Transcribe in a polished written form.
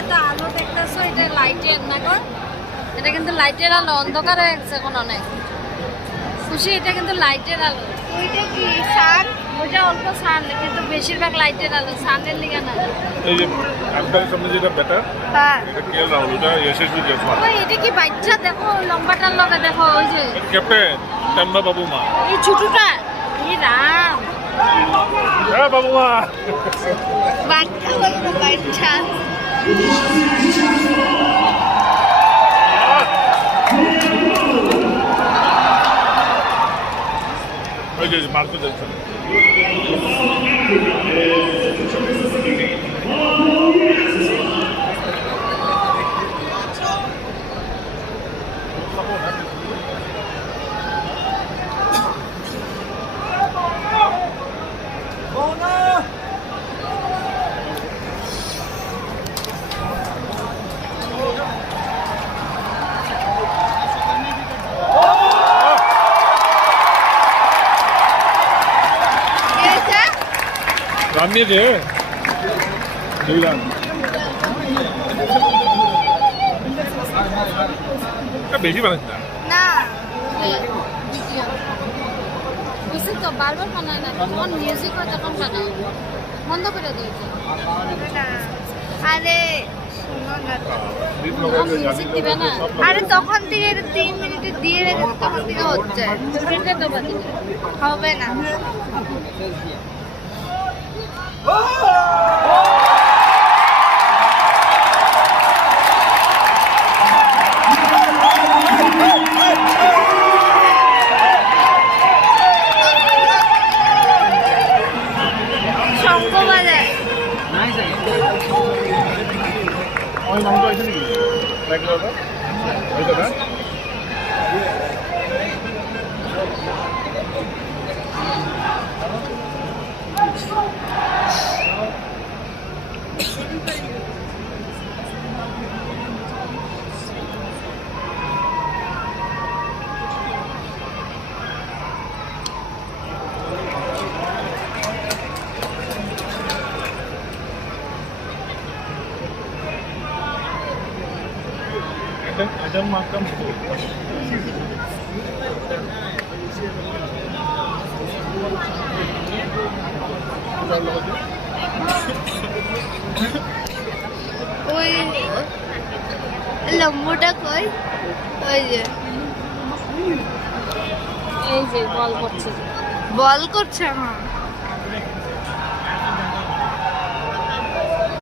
এত আলো দেখতেছো, এটা লাইটের না গো, এটা কিন্তু লাইটের আলো, অন্ধকার হয়ে গেছে এখন অনেক। খুশি, এটা কিন্তু লাইটের আলো। ওইটা কি সান? ওইটা অল্প সান, কিন্তু বেশিরভাগ লাইটের আলো, সানের লিগা না। এই যে আপনার সামনে যেটা বেটার, হ্যাঁ এটা কেএল রাহুল, এটা যশস্বী জয়সওয়াল। ওই এটা কি বাচ্চা, দেখো লম্বাটার লগে, দেখো ওই যে ক্যাপ্টেন টান্না বাবু মা। এই ছোটটা, এই রাম। হ্যাঁ বাবু মা। বাচ্চা বলবো, বাচ্চা। ওই যে মার্কো যাচ্ছেন। রান নিয়েছে 2 রান। বেশি বানাচ্ছে না বুঝছি তো, বারবার বানায় না, যখন মিউজিক হয় তখন বানায়, বন্ধ করে দিয়েছে। না। আরে শোনো না তো। মিউজিক দিবে না, আরে তখন থেকে 3 মিনিটে দিয়ে রেখেছে, তখন থেকে হচ্ছে। প্রিন্টে দেবো দিলে। হবে না। শঙ্খ বাজায়। ওই নামটা আছে নাকি দেখ দাদা, ওই দাদা। এটা মাত্রাম ওই লম্বুটা কই? ওই যে এই যে বল করছে, বল করছে। হ্যাঁ